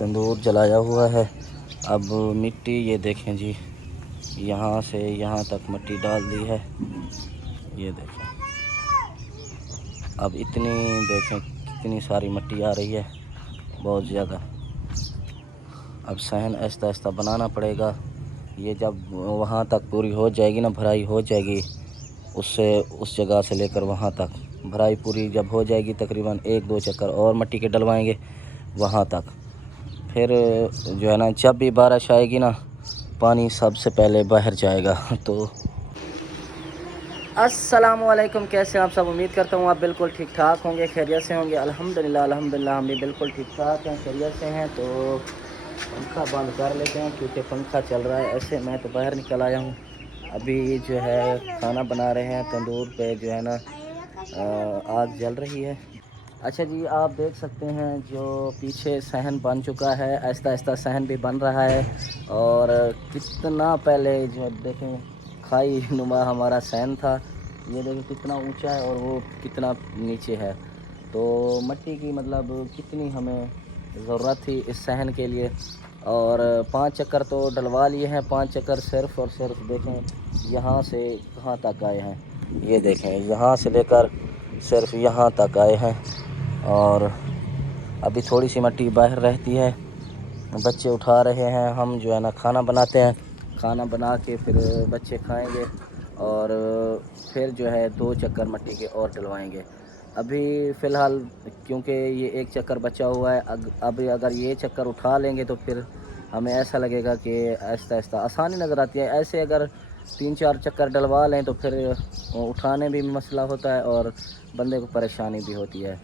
तंदूर जलाया हुआ है। अब मिट्टी ये देखें जी, यहाँ से यहाँ तक मिट्टी डाल दी है। ये देखें, अब इतनी देखें कितनी सारी मिट्टी आ रही है, बहुत ज़्यादा। अब सहन आहिस्ता आहिस्ता बनाना पड़ेगा। ये जब वहाँ तक पूरी हो जाएगी ना, भराई हो जाएगी, उससे उस जगह से लेकर वहाँ तक भराई पूरी जब हो जाएगी, तकरीबन 1-2 चक्कर और मिट्टी के डलवाएंगे वहाँ तक। फिर जो है ना, जब भी बारिश आएगी ना, पानी सबसे पहले बाहर जाएगा। तो अस्सलामुअलैकुम, कैसे हैं आप सब? उम्मीद करता हूँ आप बिल्कुल ठीक ठाक होंगे, खैरियत से होंगे। अल्हम्दुलिल्लाह अल्हम्दुलिल्लाह, हम भी बिल्कुल ठीक ठाक हैं, खैरियत से हैं। तो पंखा बंद कर लेते हैं क्योंकि पंखा चल रहा है। ऐसे मैं तो बाहर निकल आया हूँ। अभी जो है खाना बना रहे हैं तंदूर पे, जो है ना आग जल रही है। अच्छा जी, आप देख सकते हैं जो पीछे सहन बन चुका है, आहिस्ता आहिस्ता सहन भी बन रहा है। और कितना पहले जो देखें खाई नुमा हमारा सहन था, ये देखें कितना ऊंचा है और वो कितना नीचे है। तो मिट्टी की मतलब कितनी हमें ज़रूरत थी इस सहन के लिए। और 5 चक्कर तो डलवा लिए हैं, 5 चक्कर सिर्फ़ और सिर्फ देखें यहाँ से कहाँ तक आए हैं। ये देखें यहाँ से लेकर सिर्फ यहाँ तक आए हैं। और अभी थोड़ी सी मिट्टी बाहर रहती है, बच्चे उठा रहे हैं। हम जो है ना खाना बनाते हैं, खाना बना के फिर बच्चे खाएंगे और फिर जो है 2 चक्कर मिट्टी के और डलवाएंगे। अभी फ़िलहाल क्योंकि ये 1 चक्कर बचा हुआ है, अभी अगर ये चक्कर उठा लेंगे तो फिर हमें ऐसा लगेगा कि आहिस्ता आहिस्ता आसानी नज़र आती है। ऐसे अगर 3-4 चक्कर डलवा लें तो फिर उठाने भी मसला होता है और बंदे को परेशानी भी होती है।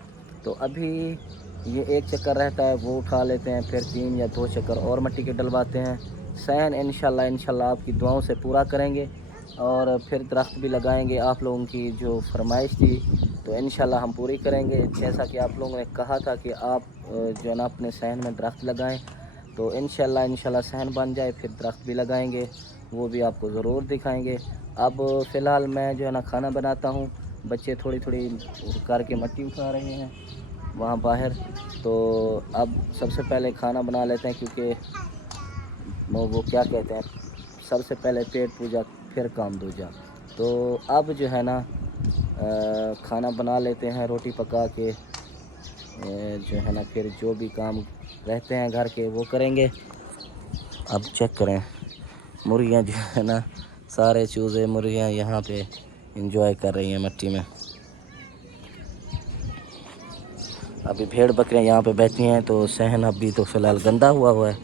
तो अभी ये 1 चक्कर रहता है, वो उठा लेते हैं, फिर 3 या 2 चक्कर और मिट्टी के डलवाते हैं। सहन इंशाल्लाह आपकी दुआओं से पूरा करेंगे और फिर दरख्त भी लगाएंगे। आप लोगों की जो फरमाइश थी तो इंशाल्लाह हम पूरी करेंगे। जैसा कि आप लोगों ने कहा था कि आप जो है ना अपने सहन में दरख्त लगाएं, तो इंशाल्लाह सहन बन जाए फिर दरख्त भी लगाएंगे, वो भी आपको ज़रूर दिखाएंगे। अब फ़िलहाल मैं जो है ना खाना बनाता हूँ, बच्चे थोड़ी थोड़ी करके मिट्टी उठा रहे हैं वहाँ बाहर। तो अब सबसे पहले खाना बना लेते हैं क्योंकि वो क्या कहते हैं, सबसे पहले पेट पूजा फिर काम दूजा। तो अब जो है ना खाना बना लेते हैं, रोटी पका के जो है ना फिर जो भी काम रहते हैं घर के वो करेंगे। अब चेक करें मुर्गियाँ जो है ना, सारे चूज़े मुर्गियाँ यहाँ पे एंजॉय कर रही हैं मिट्टी में। अभी भेड़ बकरियाँ यहाँ पे बैठी हैं, तो सहन अभी तो फ़िलहाल गंदा हुआ है,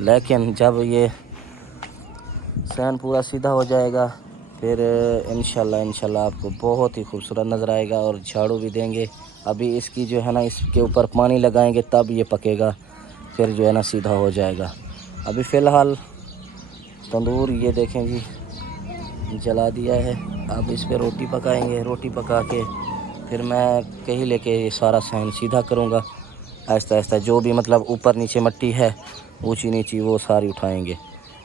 लेकिन जब ये सहन पूरा सीधा हो जाएगा फिर इंशाल्लाह आपको बहुत ही खूबसूरत नज़र आएगा और झाड़ू भी देंगे। अभी इसकी जो है ना, इसके ऊपर पानी लगाएंगे तब ये पकेगा, फिर जो है ना सीधा हो जाएगा। अभी फ़िलहाल तंदूर ये देखें जी जला दिया है। अब इस पर रोटी पकाएंगे, रोटी पका के फिर मैं कहीं लेके ये सारा सहन सीधा करूँगा। आहिस्ता आहिस्ता जो भी मतलब ऊपर नीचे मिट्टी है ऊंची नीची वो सारी उठाएंगे।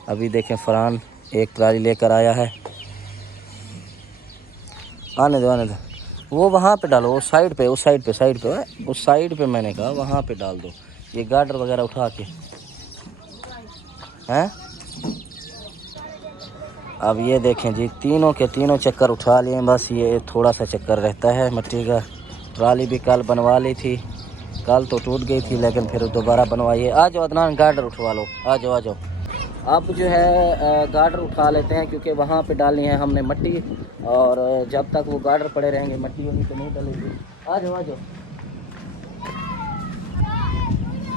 अभी देखें फरहान एक ट्राली लेकर आया है। आने दो, वो वहाँ पे डालो, उस साइड पे उस साइड पे मैंने कहा वहाँ पे डाल दो, ये गार्डर वगैरह उठा के हैं। अब ये देखें जी तीनों के तीनों चक्कर उठा लिए, बस ये थोड़ा सा चक्कर रहता है मिट्टी का। ट्राली भी कल बनवा ली थी, कल तो टूट गई थी लेकिन फिर दोबारा बनवाइए। आ जाओ अदनान, गार्डर उठवा लो, आ जाओ। अब जो है गार्डर उठा लेते हैं क्योंकि वहाँ पे डालनी है हमने मिट्टी, और जब तक वो गार्डर पड़े रहेंगे मिट्टी वहीं पे नहीं डलेगी। आ जाओ।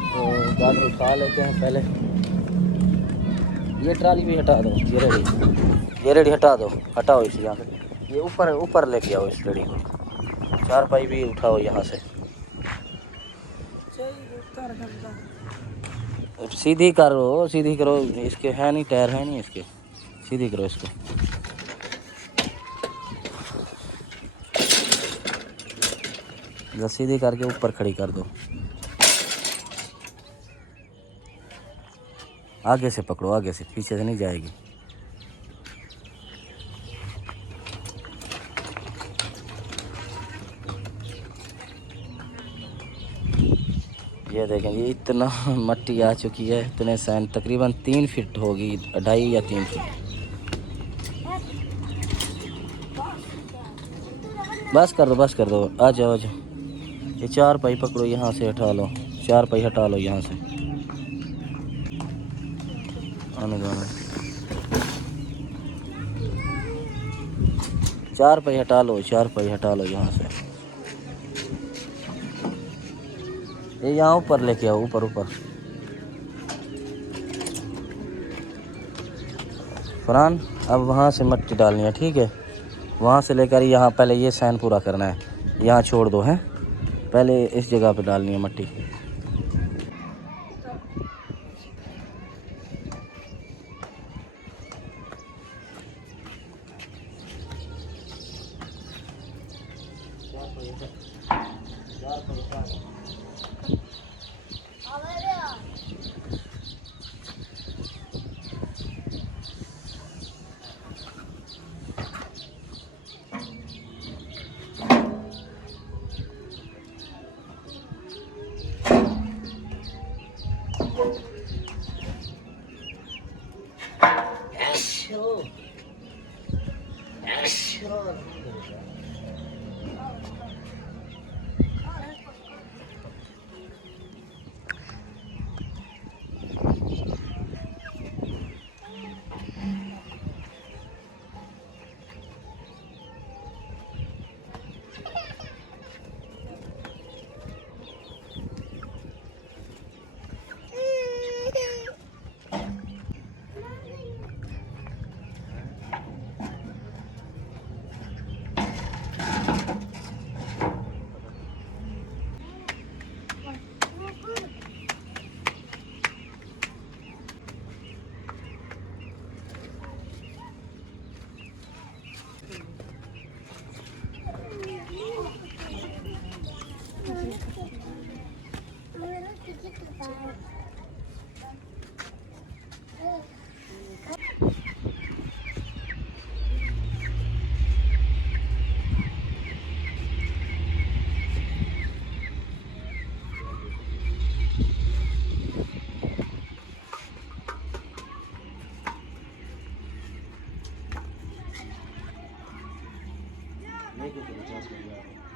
तो गार्डर उठा लेते हैं पहले। ये ट्राली भी हटा दो, ये रेडी हटा दो, हटाओ इसे यहाँ से। ये ऊपर लेके आओ इस रेडी को, 4 पाई भी उठाओ यहाँ से। सीधी करो, इसके है नहीं, टायर है नहीं इसके, सीधी करो इसको। सीधी करके ऊपर खड़ी कर दो, आगे से पकड़ो, आगे से, पीछे से नहीं जाएगी। ये ये देखें, ये इतना मट्टी आ चुकी है, इतने सैंड तकरीबन 3 फीट होगी, 2.5 या 3 फीट। बस कर दो, बस कर दो, आ जाओ आ जाओ। ये 4 पाई पकड़ो, यहाँ से हटा लो, 4 पाई हटा लो यहाँ से। आने दो, 4 पाई हटा लो, 4 पाई हटा लो यहाँ से। ये यहाँ ऊपर लेके आओ, ऊपर ऊपर। फरहान, अब वहाँ से मिट्टी डालनी है, ठीक है? वहाँ से लेकर यहाँ पहले ये सैन पूरा करना है, यहाँ छोड़ दो हैं, पहले इस जगह पे डालनी है मिट्टी।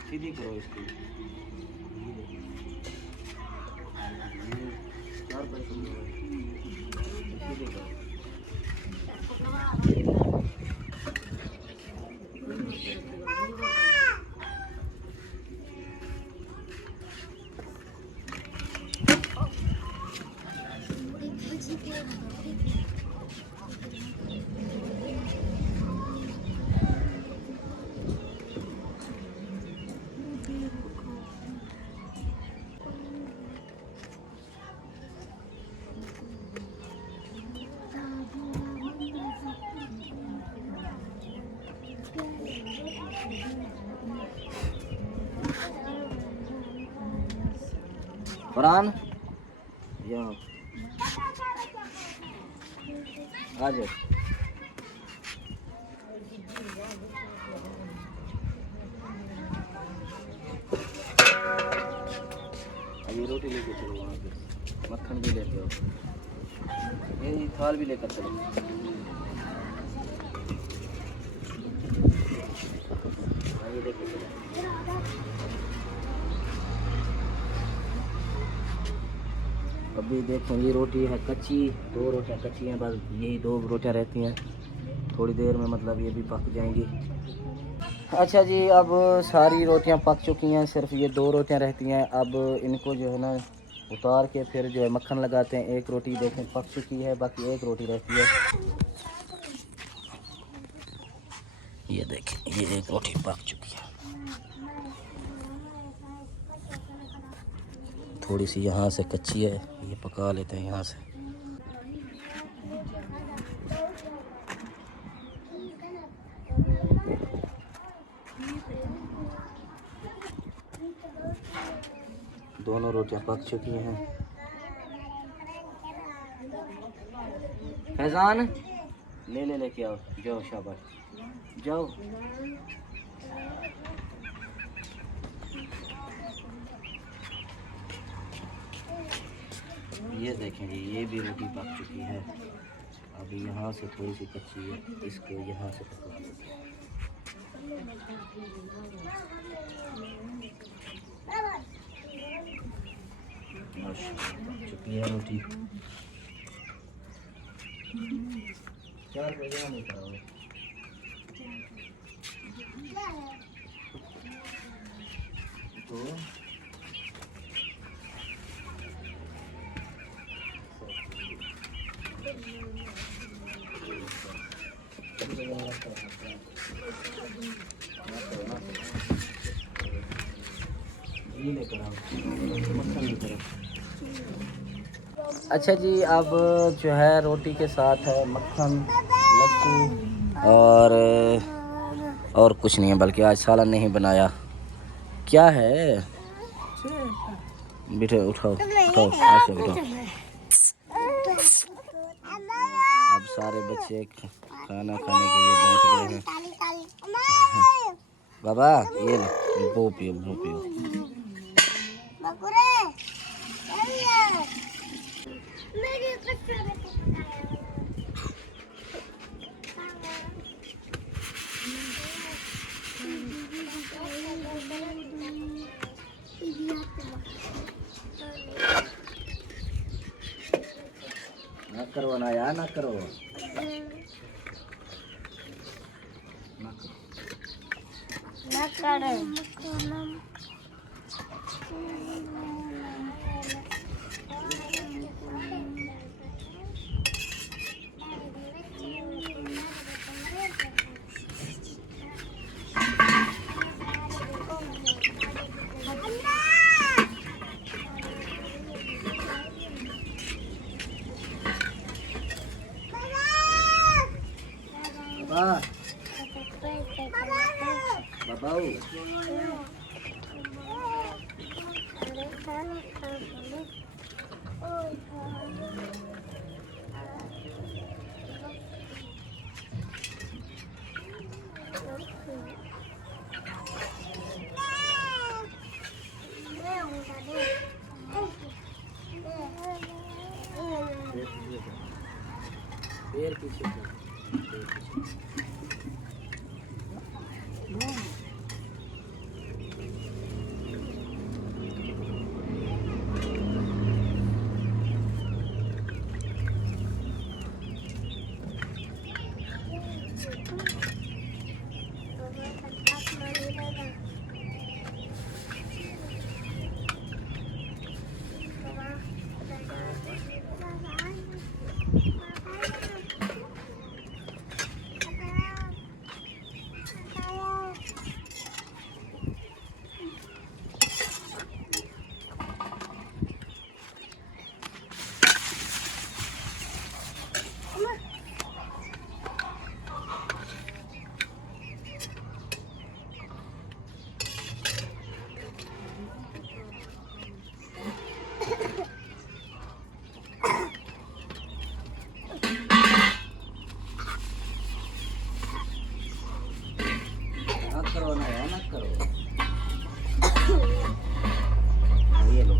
सीधी करो इसको। फरहान, यहाँ आ जाओ। अभी रोटी लेके चलो, वहाँ पे मक्खन भी लेके आओ, ये थाल भी लेकर चलो। ये देखो, अभी देखो ये रोटी है कच्ची, 2 रोटियां कच्ची हैं, बस यही 2 रोटियां रहती हैं, थोड़ी देर में मतलब ये भी पक जाएंगी। अच्छा जी, अब सारी रोटियां पक चुकी हैं, सिर्फ ये 2 रोटियां रहती हैं। अब इनको जो है ना उतार के फिर जो है मक्खन लगाते हैं। एक रोटी देखें पक चुकी है, बाकी एक रोटी रहती है। ये देखें, ये एक रोटी पक चुकी है, थोड़ी सी यहाँ से कच्ची है, ये पका लेते हैं यहाँ से। दोनों रोटियां पक चुकी हैं। फैजान, ले लेके आओ, जाओ, शाबाश, जाओ। ये देखें जी, ये भी रोटी पक चुकी है। अभी यहाँ से थोड़ी सी कच्ची है, इसको यहाँ से पका लेंगे। पक चुकी है रोटी। 4 बजे नहीं कराओगे तो अच्छा जी, अब जो है रोटी के साथ है मक्खन, लस्सी और कुछ नहीं है, बल्कि आज सालन नहीं बनाया। क्या है बेटे, उठाओ उठाओ ऐसे उठाओ। अब सारे बच्चे खाना खाने के लिए बैठ गए हैं। बाबा ये लो, वो पियो वो पियो। ना करो ना यार, ना करो ना करो। बाबा पैर पीछे करो ना यार, ना करो। ये लो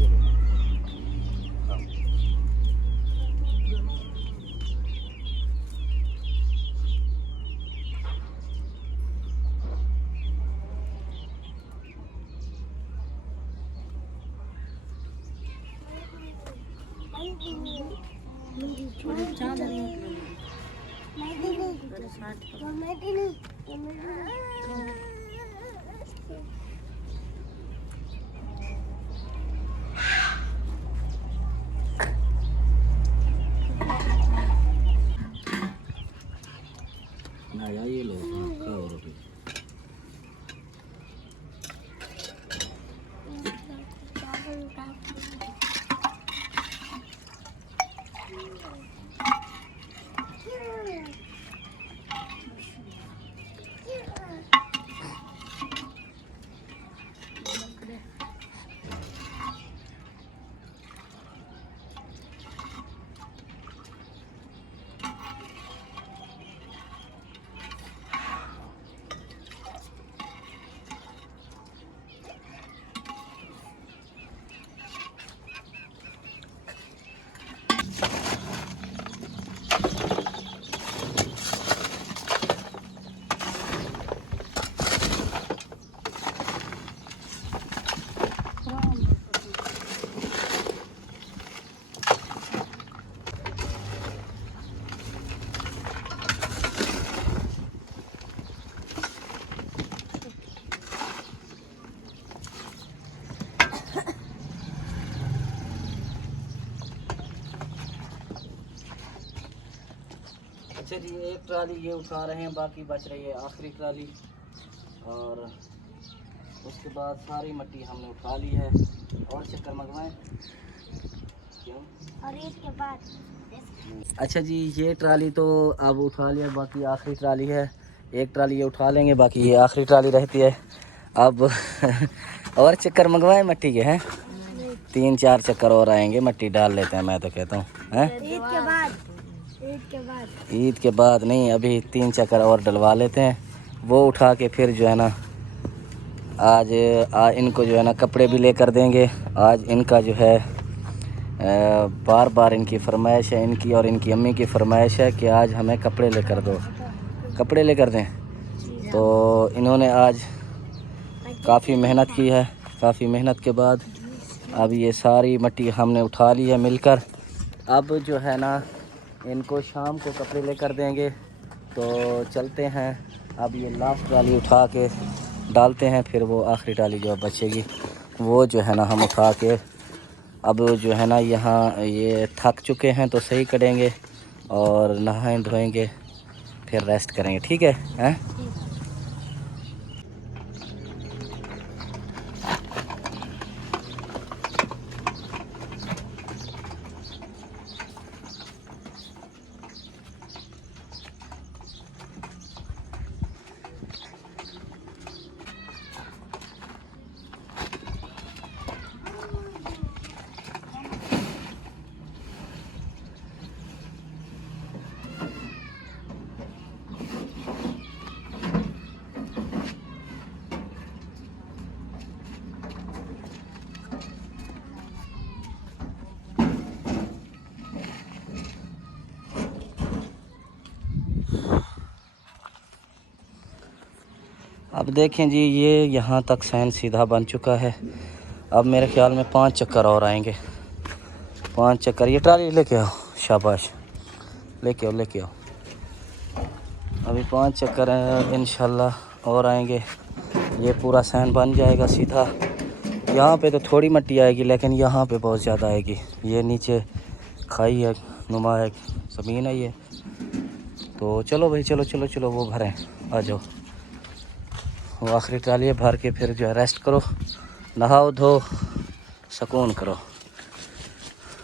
ये लो। ना यार ये लो, खाओ रोटी। अच्छा जी, एक ट्राली ये उठा रहे हैं, बाकी बच रही है आखिरी ट्राली। और उसके बाद सारी मट्टी हमने उठा ली है। और चक्कर मंगवाएं क्यों? और इसके बाद अच्छा जी, ये ट्राली तो अब उठा लिया, बाकी आखिरी ट्राली है। एक ट्राली ये उठा लेंगे, बाकी ये आखिरी ट्राली रहती है। अब और चक्कर मंगवाएं मट्टी के हैं, 3-4 चक्कर और आएंगे, मट्टी डाल लेते हैं। मैं तो कहता हूँ ईद के बाद, ईद के बाद नहीं, अभी 3 चक्कर और डलवा लेते हैं। वो उठा के फिर जो है ना आज इनको जो है ना कपड़े भी लेकर देंगे। आज इनका जो है बार बार इनकी फरमाइश है, इनकी और इनकी अम्मी की फरमाइश है कि आज हमें कपड़े लेकर दो, कपड़े लेकर दें। तो इन्होंने आज काफ़ी मेहनत की है। काफ़ी मेहनत के बाद अब ये सारी मट्टी हमने उठा ली है मिलकर। अब जो है ना इनको शाम को कपड़े लेकर देंगे। तो चलते हैं, अब ये लास्ट ट्राली उठा के डालते हैं, फिर वो आखिरी ट्राली जो बचेगी वो जो है ना हम उठा के अब जो है ना यहाँ ये थक चुके हैं तो सही करेंगे और नहाएं धोएंगे, फिर रेस्ट करेंगे। ठीक है हैं? अब देखें जी, ये यहाँ तक सैन सीधा बन चुका है। अब मेरे ख्याल में 5 चक्कर और आएंगे, 5 चक्कर। ये ट्राली लेके आओ, शाबाश, लेके आओ लेके आओ। अभी 5 चक्कर हैं, इंशाल्लाह और आएंगे, ये पूरा सैन बन जाएगा सीधा। यहाँ पे तो थोड़ी मिट्टी आएगी, लेकिन यहाँ पे बहुत ज़्यादा आएगी। ये नीचे खाई है, नुमा है, ज़मीन है ये। तो चलो भाई, चलो चलो चलो, वो भरें, आ जाओ। वो आखिरी ट्राली भर के फिर जो है रेस्ट करो, नहाओ धो, सुकून करो।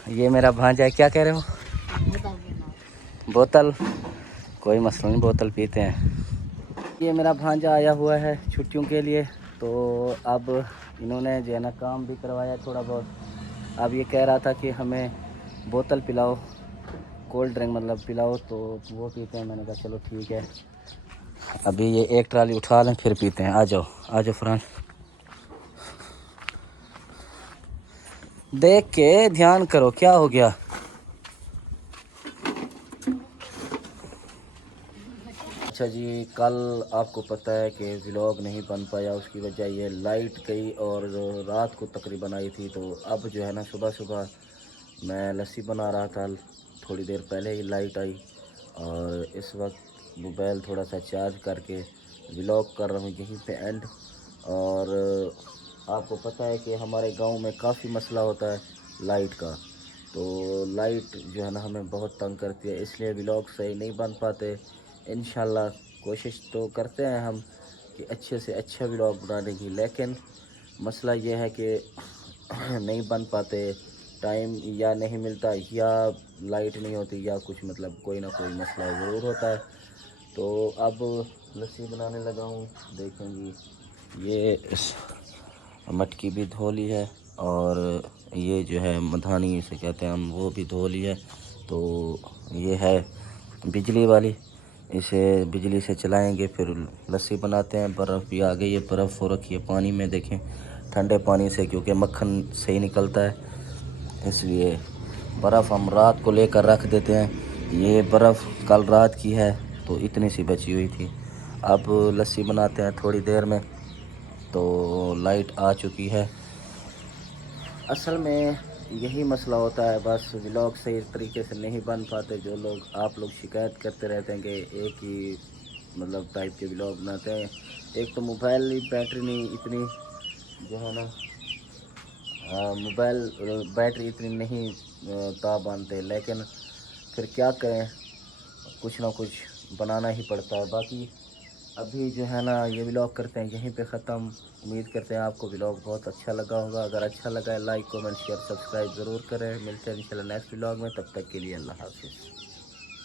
ये मेरा भांजा है, क्या कह रहे हो? बोतल, कोई मसला नहीं, बोतल पीते हैं। ये मेरा भांजा आया हुआ है छुट्टियों के लिए, तो अब इन्होंने जो है ना काम भी करवाया थोड़ा बहुत। अब ये कह रहा था कि हमें बोतल पिलाओ, कोल्ड ड्रिंक मतलब पिलाओ, तो वो पीते हैं। मैंने कहा चलो ठीक है, अभी ये एक ट्राली उठा लें फिर पीते हैं। आ जाओ आ जाओ फरहान, देख के ध्यान करो, क्या हो गया? अच्छा जी, कल आपको पता है कि व्लॉग नहीं बन पाया, उसकी वजह ये लाइट गई और रात को तकरीबन आई थी। तो अब जो है ना सुबह सुबह मैं लस्सी बना रहा था, थोड़ी देर पहले ही लाइट आई और इस वक्त मोबाइल थोड़ा सा चार्ज करके व्लॉग कर रहा हूँ यहीं पे एंड। और आपको पता है कि हमारे गांव में काफ़ी मसला होता है लाइट का, तो लाइट जो है ना हमें बहुत तंग करती है, इसलिए व्लॉग सही नहीं बन पाते। इंशाल्लाह कोशिश तो करते हैं हम कि अच्छे से अच्छा व्लॉग बनाने की, लेकिन मसला ये है कि नहीं बन पाते, टाइम या नहीं मिलता, या लाइट नहीं होती, या कुछ मतलब कोई ना कोई मसला ज़रूर होता है। तो अब लस्सी बनाने लगा हूँ, देखेंगी। ये मटकी भी धो ली है और ये जो है मधानी इसे कहते हैं हम, वो भी धो ली है। तो ये है बिजली वाली, इसे बिजली से चलाएंगे फिर लस्सी बनाते हैं। बर्फ़ भी आ गई है, बर्फ़ हो रखी है पानी में, देखें ठंडे पानी से, क्योंकि मक्खन सही निकलता है, इसलिए बर्फ़ हम रात को लेकर रख देते हैं। ये बर्फ़ कल रात की है, तो इतनी सी बची हुई थी। अब लस्सी बनाते हैं थोड़ी देर में। तो लाइट आ चुकी है। असल में यही मसला होता है, बस व्लॉग सही तरीके से नहीं बन पाते। जो लोग आप लोग शिकायत करते रहते हैं कि एक ही मतलब टाइप के व्लॉग बनाते हैं। एक तो मोबाइल की बैटरी नहीं इतनी जो है ना, मोबाइल बैटरी इतनी नहीं ताब बांधते, लेकिन फिर क्या करें, कुछ ना कुछ बनाना ही पड़ता है। बाकी अभी जो है ना ये व्लॉग करते हैं यहीं पे ख़त्म। उम्मीद करते हैं आपको व्लॉग बहुत अच्छा लगा होगा। अगर अच्छा लगा है लाइक कमेंट शेयर सब्सक्राइब ज़रूर करें। मिलते हैं इंशाल्लाह नेक्स्ट व्लॉग में, तब तक के लिए अल्लाह हाफ़िज़।